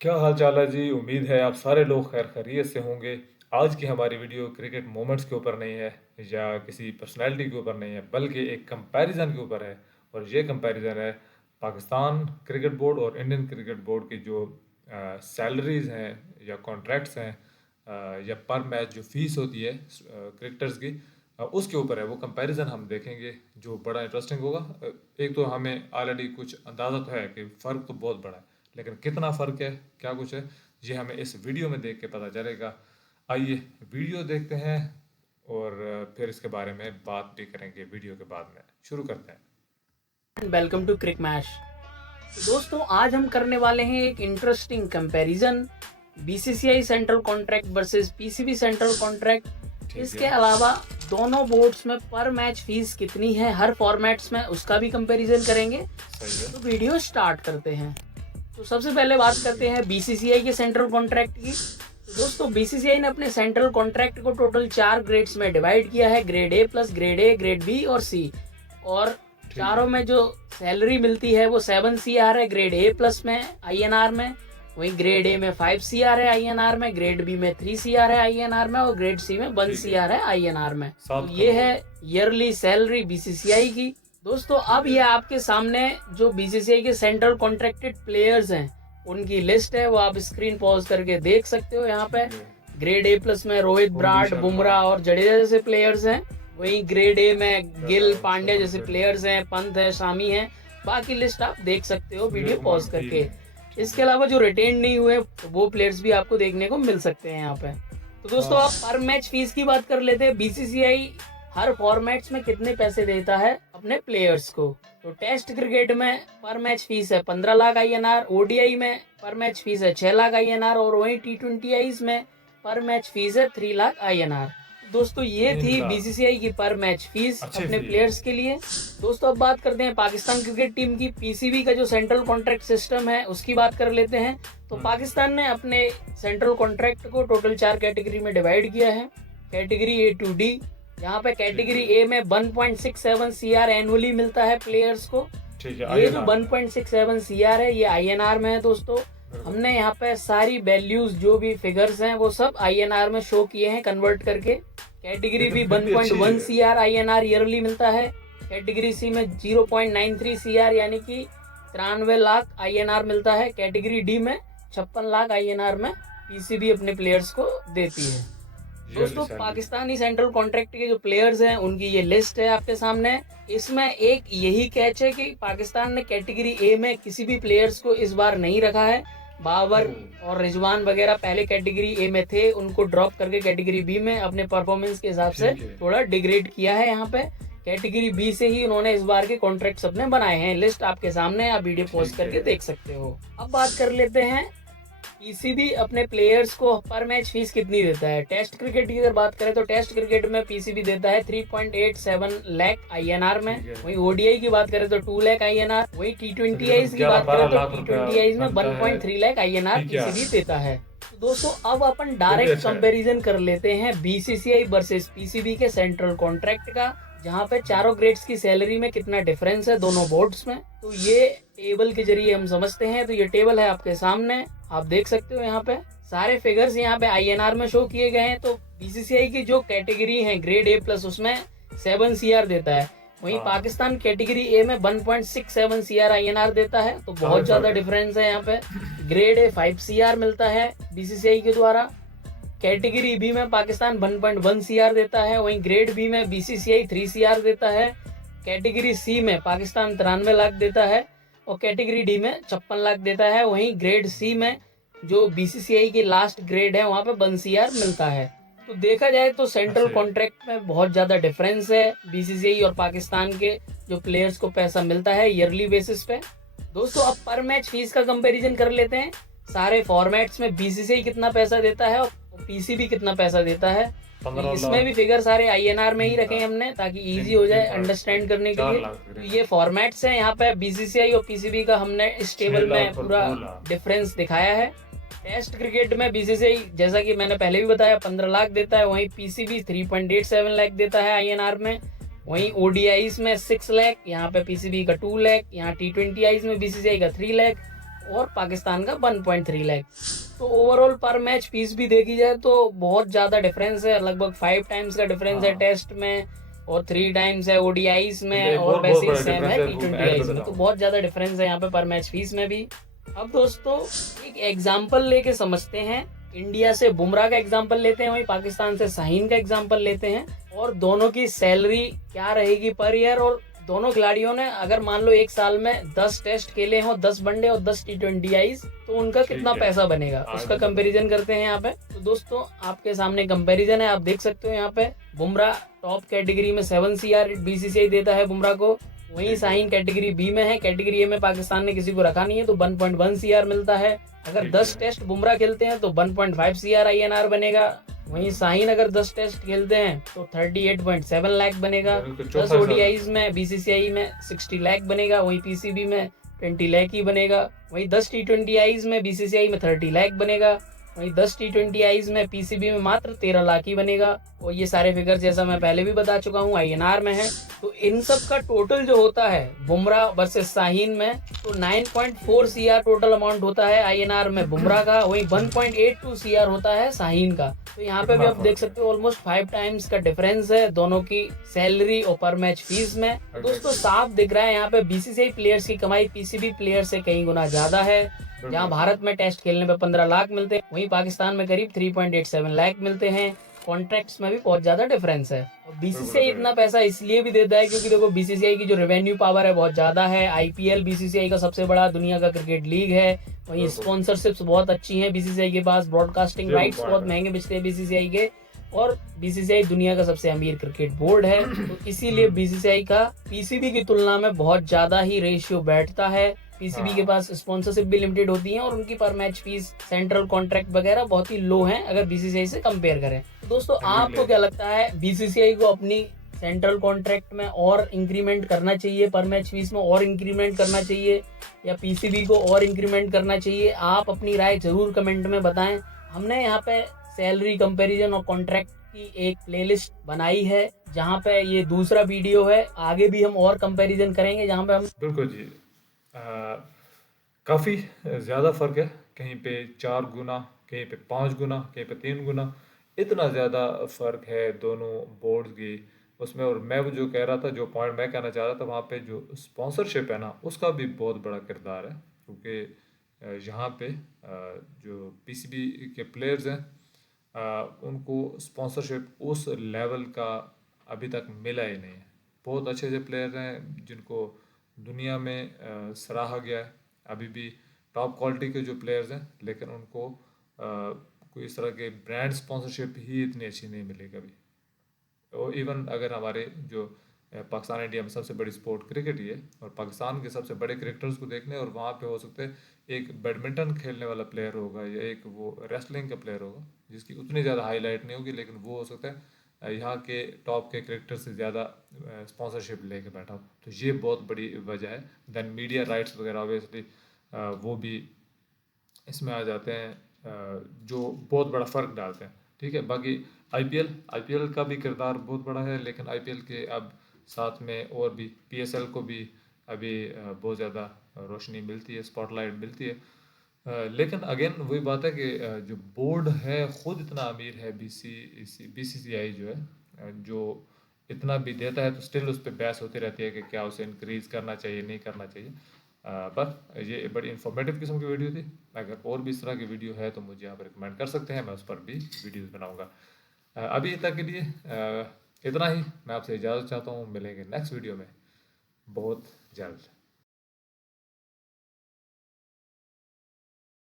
क्या हाल चाल है जी। उम्मीद है आप सारे लोग खैर खैरियत से होंगे। आज की हमारी वीडियो क्रिकेट मोमेंट्स के ऊपर नहीं है या किसी पर्सनैलिटी के ऊपर नहीं है, बल्कि एक कंपैरिजन के ऊपर है। और ये कंपैरिजन है पाकिस्तान क्रिकेट बोर्ड और इंडियन क्रिकेट बोर्ड की जो सैलरीज हैं या कॉन्ट्रैक्ट्स हैं, या पर मैच जो फीस होती है क्रिकेटर्स की, उसके ऊपर है वो कंपैरिजन हम देखेंगे, जो बड़ा इंटरेस्टिंग होगा। एक तो हमें ऑलरेडी कुछ अंदाज़ा तो है कि फ़र्क तो बहुत बड़ा है, लेकिन कितना फ़र्क है, क्या कुछ है, ये हमें इस वीडियो में देख के पता चलेगा। आइए वीडियो देखते हैं और फिर इसके बारे में बात भी करेंगे वीडियो के बाद में। शुरू करते हैं। Welcome to Crick Mash. तो दोस्तों, आज हम करने वाले हैं एक interesting comparison, BCCI central contract versus PCB central contract. ठीक इसके है। अलावा दोनों बोर्ड्स में पर मैच फीस कितनी है हर फॉर्मेट्स में, उसका भी कंपैरिजन करेंगे। सही है। तो वीडियो स्टार्ट करते हैं। तो सबसे पहले बात करते हैं बीसीसीआई के सेंट्रल कॉन्ट्रैक्ट की। तो दोस्तों, बीसीसीआई ने अपने सेंट्रल कॉन्ट्रैक्ट को टोटल 4 ग्रेड्स में डिवाइड किया है, grade A plus, grade A, grade B और सी। और ठीक चारों है। में जो सैलरी मिलती है वो 7 CR है ग्रेड ए प्लस में INR में, वहीं ग्रेड ए में 5 CR है INR में, ग्रेड बी में 3 CR है INR में और ग्रेड सी में 1 ठीक है। CR है INR में। तो 7 ये करोड़ है ईयरली सैलरी बीसीसीआई की। दोस्तों, ठीक अब है। ये आपके सामने जो बीसीसीआई के सेंट्रल कॉन्ट्रैक्टेड प्लेयर्स हैं उनकी लिस्ट है, वो आप स्क्रीन पॉज करके देख सकते हो। यहाँ पे ठीक है। ग्रेड ए प्लस में रोहित, भुवन ब्राड, शर्मा, बुमराह और जडेजा जैसे प्लेयर्स हैं। वहीं ग्रेड ए में गिल, पांड्या शुभमन जैसे गिल, प्लेयर्स हैं, पंत है, शामी हैं। बाकी लिस्ट आप देख सकते हो सूर्य वीडियो कुमार पॉज भी करके। है। ठीक इसके है। अलावा जो रिटेन नहीं हुए वो प्लेयर्स भी आपको देखने को मिल सकते हैं यहाँ पे। तो दोस्तों, आप हाँ। पर मैच फीस की बात कर लेते हैं। बीसीसीआई हर फॉर्मेट्स में कितने पैसे देता है अपने प्लेयर्स को। तो टेस्ट क्रिकेट में पर मैच फीस है 15 लाख INR, ओडीआई में पर मैच फीस है 6 लाख INR और वहीं T20Is में पर मैच फीस है 3 लाख INR। दोस्तों, ये 3 थी लाख बीसीसीआई की पर मैच फीस अच्छी अपने फी है। प्लेयर्स के लिए। दोस्तों, अब बात करते हैं पाकिस्तान क्रिकेट टीम की। पीसीबी का जो सेंट्रल कॉन्ट्रैक्ट सिस्टम है उसकी बात कर लेते हैं। तो पाकिस्तान ने अपने सेंट्रल कॉन्ट्रैक्ट को टोटल 4 कैटेगरी में डिवाइड किया है। कैटेगरी A to D, यहाँ पे ठीक कैटेगरी है। ए में 1.67 CR एनुअली मिलता है प्लेयर्स को। ठीक है। ये जो INR में। 1.67 CR है ये INR में है। दोस्तों, बिल्कुल। हमने यहाँ पे सारी वैल्यूज जो भी फिगर्स हैं वो सब INR में शो किए हैं कन्वर्ट करके। कैटेगरी लेकिन बी फिर भी अच्छी 1.1 है। CR INR ईयरली मिलता है। कैटेगरी सी में 0.93 CR यानी कि 93 लाख INR मिलता है। कैटेगरी डी में 56 लाख INR में पीसीबी अपने प्लेयर्स को देती है। ईयरली दोस्तों, सैलरी। पाकिस्तानी सेंट्रल कॉन्ट्रैक्ट के जो प्लेयर्स हैं उनकी ये लिस्ट है आपके सामने। इसमें एक यही कैच है कि पाकिस्तान ने कैटेगरी ए में किसी भी प्लेयर्स को इस बार नहीं रखा है। बाबर और रिजवान वगैरह पहले कैटेगरी ए में थे, उनको ड्रॉप करके कैटेगरी बी में अपने परफॉर्मेंस के हिसाब से ठीक है। थोड़ा डिग्रेड किया है। यहाँ पे कैटेगरी बी से ही उन्होंने इस बार के कॉन्ट्रैक्ट अपने बनाए हैं। लिस्ट आपके सामने, आप वीडियो पॉज ठीक करके है। देख सकते हो। अब बात कर लेते हैं पीसीबी अपने प्लेयर्स को पर मैच फीस कितनी देता है। टेस्ट क्रिकेट की अगर बात करें तो टेस्ट क्रिकेट में पीसीबी देता है 3.87 लाख INR में। ठीक है। वहीं ओडीआई की बात करें तो 2 लाख INR। वहीं T20Is की बात 11-12 करें तो लाख रुपया T20Is में बनता है। 1.3 लाख INR ठीक है। पीसीबी देता है। तो दोस्तों, अब अपन फिर भी डायरेक्ट अच्छा है। कंपैरिजन कर लेते हैं बीसीसीआई वर्सेस पीसीबी के सेंट्रल कॉन्ट्रैक्ट का, जहाँ पे चारों ग्रेड्स की सैलरी में कितना डिफरेंस है दोनों बोर्ड्स में। तो ये टेबल के जरिए हम समझते हैं। तो ये टेबल है आपके सामने, आप देख सकते हो। यहाँ पे सारे फिगर्स यहाँ पे INR में शो किए गए हैं। तो बीसीसीआई की जो कैटेगरी है ग्रेड ए प्लस उसमें 7 CR देता है। वहीं हाँ। पाकिस्तान कैटेगरी ए में 1.67 CR INR देता है। तो बहुत ज्यादा डिफरेंस है यहाँ पे। ग्रेड ए 5 CR मिलता है बीसीसीआई के द्वारा। कैटेगरी बी में पाकिस्तान 1.1 CR देता है। वहीं ग्रेड बी में बीसीसीआई 3 CR देता है। कैटेगरी सी में पाकिस्तान 93 लाख देता है और कैटेगरी डी में 56 लाख देता है। वहीं ग्रेड सी में जो बीसीसीआई की लास्ट ग्रेड है वहाँ पे 1 CR मिलता है। तो देखा जाए तो सेंट्रल अच्छा। कॉन्ट्रैक्ट में बहुत ज्यादा डिफरेंस है बीसीसीआई और पाकिस्तान के जो प्लेयर्स को पैसा मिलता है ईयरली बेसिस पे। दोस्तों, अब पर मैच फीस का कंपैरिजन कर लेते हैं। सारे फॉर्मेट्स में बीसीसीआई कितना पैसा देता है और पीसीबी कितना पैसा देता है। 15 इसमें भी लाख फिगर सारे INR में ही रखे हमने ताकि इजी हो जाए अंडरस्टैंड करने के 4 लिए। लाख तो ये फॉर्मेट्स हैं। यहाँ पे बीसीसीआई और पीसीबी का हमने इस टेबल 6 में लाख और पूरा 2 लाख। डिफरेंस दिखाया है। टेस्ट क्रिकेट में बीसीसीआई, जैसा कि मैंने पहले भी बताया, 15 लाख देता है। वहीं पीसीबी 3.87 लाख देता है INR में। वहीं ओडीआईज में 6 लाख, यहाँ पे पीसीबी का 2 लाख। यहाँ T20Is में बीसीसीआई का 3 लाख और पाकिस्तान का 1.3 लाख। तो ओवरऑल पर मैच फीस भी देखी जाए तो बहुत ज़्यादा डिफरेंस है, लगभग 5 टाइम्स का डिफरेंस है हाँ, टेस्ट में और 3 टाइम्स है ओडीआईज लेकिन में, एक और और बहुत वैसे ही बड़ा सेम डिफरेंस है है, टी वो मैं ट्वेंटी ऐड आईज कर में। देता तो हूँ। बहुत ज़्यादा डिफरेंस है यहाँ पे पर मैच फीस में भी। अब दोस्तों एक एग्जाम्पल लेके समझते हैं, इंडिया से बुमराह का एग्जाम्पल लेते हैं, वहीं पाकिस्तान से शाहीन का एग्जाम्पल लेते हैं, और दोनों की सैलरी क्या रहेगी पर ईयर, और दोनों खिलाड़ियों ने अगर मान लो एक साल में 10 टेस्ट खेले हों, 10 वनडे और 10 T20Is, तो उनका कितना ठीक है, पैसा बनेगा आज उसका मैं बताता कंपैरिजन हूँ। करते हैं यहाँ पे। तो दोस्तों आपके सामने कंपैरिजन है, आप देख सकते हो यहाँ पे बुमराह टॉप कैटेगरी में 7 CR बीसीसीआई देता है बुमराह को, वहीं ठीक है, शाहीन कैटेगरी बी में है, कैटेगरी ए में पाकिस्तान ने किसी को रखा नहीं है, तो 1.1 CR मिलता है। अगर ठीक 10 है, टेस्ट बुमराह खेलते हैं तो 1.5 CR INR बनेगा। वहीं शाहीन अगर 10 टेस्ट खेलते हैं तो 38.7 लाख बनेगा। बिल्कुल 10 चौथा साल। ओडीआईज में बीसीसीआई में 60 लाख बनेगा, वहीं पीसीबी में 20 लाख ही बनेगा। वहीं 10 T20Is में बीसीसीआई में 30 लाख बनेगा, वहीं 10 T20Is में पीसीबी में मात्र 13 लाख ही बनेगा। और ये सारे फिगर जैसा मैं पहले भी बता चुका हूँ INR में है। तो इन सब का टोटल जो होता है बुमराह वर्सेस शाहीन में, तो 9.4 CR टोटल अमाउंट होता है INR में बुमराह का, वहीं 1.82 CR होता है शाहीन का। तो यहाँ पे भी कितना आप देख फर्क है। सकते हो ऑलमोस्ट 5 टाइम्स का डिफरेंस है दोनों की सैलरी और पर मैच फीस में। तो दोस्तों एग्जैक्टली, साफ दिख रहा है यहाँ पे बीसीसीआई प्लेयर्स की कमाई पीसीबी प्लेयर से कई गुना ज्यादा है। जहाँ बिल्कुल, भारत में टेस्ट खेलने पे 15 लाख मिलते हैं, वहीं पाकिस्तान में करीब 3.87 लाख मिलते हैं। कॉन्ट्रैक्ट्स में भी बहुत ज्यादा डिफरेंस है। और बिल्कुल बीसीसीआई ऐसा इतना है। पैसा इसलिए भी देता है क्योंकि देखो बीसीसीआई की जो रेवेन्यू पावर है बहुत ज्यादा है। आईपीएल बीसीसीआई का सबसे बड़ा दुनिया का क्रिकेट लीग है, वहीं बिल्कुल, स्पॉन्सरशिप्स बहुत अच्छी हैं बीसीसीआई के पास, ब्रॉडकास्टिंग ये वो राइट्स पॉइंट बहुत है। महंगे बिकते हैं बीसीसीआई के, और बीसीसीआई दुनिया का सबसे अमीर क्रिकेट बोर्ड है। तो इसीलिए हम्म, बीसीसीआई का पीसीबी की तुलना में बहुत ज्यादा ही रेशियो बैठता है। पीसीबी के हाँ, पास स्पॉन्सरशिप भी लिमिटेड होती है और उनकी पर मैच फीस, सेंट्रल कॉन्ट्रैक्ट वगैरह बहुत ही लो हैं अगर बीसीसीआई से कंपेयर करें। तो दोस्तों एग्जैक्टली। आपको क्या लगता है बीसीसीआई को अपनी सेंट्रल कॉन्ट्रैक्ट में और इंक्रीमेंट करना चाहिए, पर मैच फीस में और इंक्रीमेंट करना चाहिए, या पीसीबी को और इंक्रीमेंट करना चाहिए? आप अपनी राय जरूर कमेंट में बताएं। हमने यहाँ पे सैलरी कंपैरिजन और कॉन्ट्रैक्ट की एक प्लेलिस्ट बनाई है जहाँ पे ये दूसरा वीडियो है, आगे भी हम और कंपैरिजन करेंगे जहाँ पे हम बिल्कुल जी, काफ़ी ज़्यादा फ़र्क है। कहीं पे 4 गुना, कहीं पे 5 गुना, कहीं पे 3 गुना, इतना ज़्यादा फ़र्क है दोनों बोर्ड्स की उसमें। और मैं वो जो कह रहा था, जो पॉइंट मैं कहना चाह रहा था, वहाँ पे जो स्पॉन्सरशिप है ना, उसका भी बहुत बड़ा किरदार है। क्योंकि यहाँ पे जो पीसीबी के प्लेयर्स हैं, उनको स्पॉन्सरशिप उस लेवल का अभी तक मिला ही नहीं है। बहुत अच्छे अच्छे प्लेयर हैं जिनको दुनिया में सराहा गया है, अभी भी टॉप क्वालिटी के जो प्लेयर्स हैं, लेकिन उनको कोई इस तरह के ब्रांड स्पॉन्सरशिप ही इतनी अच्छी नहीं मिली कभी। और इवन अगर हमारे जो पाकिस्तान इंडिया में सबसे बड़ी स्पोर्ट क्रिकेट ही है, और पाकिस्तान के सबसे बड़े क्रिकेटर्स को देखने, और वहाँ पे हो सकते हैं एक बैडमिंटन खेलने वाला प्लेयर होगा या एक वो रेसलिंग का प्लेयर होगा जिसकी उतनी ज़्यादा हाईलाइट नहीं होगी, लेकिन वो हो सकता है यहाँ के टॉप के क्रिकेटर से ज़्यादा स्पॉन्सरशिप लेके बैठा हो। तो ये बहुत बड़ी वजह है। देन मीडिया राइट्स वगैरह ऑब्वियसली वो भी इसमें आ जाते हैं, जो बहुत बड़ा फ़र्क डालते हैं। ठीक है, बाकी आईपीएल का भी किरदार बहुत बड़ा है, लेकिन आईपीएल के अब साथ में और भी पीएसएल को भी अभी बहुत ज़्यादा रोशनी मिलती है, स्पॉटलाइट मिलती है। लेकिन अगेन वही बात है कि जो बोर्ड है खुद इतना अमीर है, बीसीसीआई जो है, जो इतना भी देता है, तो स्टिल उस पर बहस होती रहती है कि क्या उसे इंक्रीज़ करना चाहिए, नहीं करना चाहिए। बस ये बड़ी इंफॉर्मेटिव किस्म की वीडियो थी। अगर और भी इस तरह की वीडियो है तो मुझे आप रिकमेंड कर सकते हैं, मैं उस पर भी वीडियोस बनाऊंगा। अभी तक के लिए इतना ही। मैं आपसे इजाज़त चाहता हूँ, मिलेंगे नेक्स्ट वीडियो में बहुत जल्द।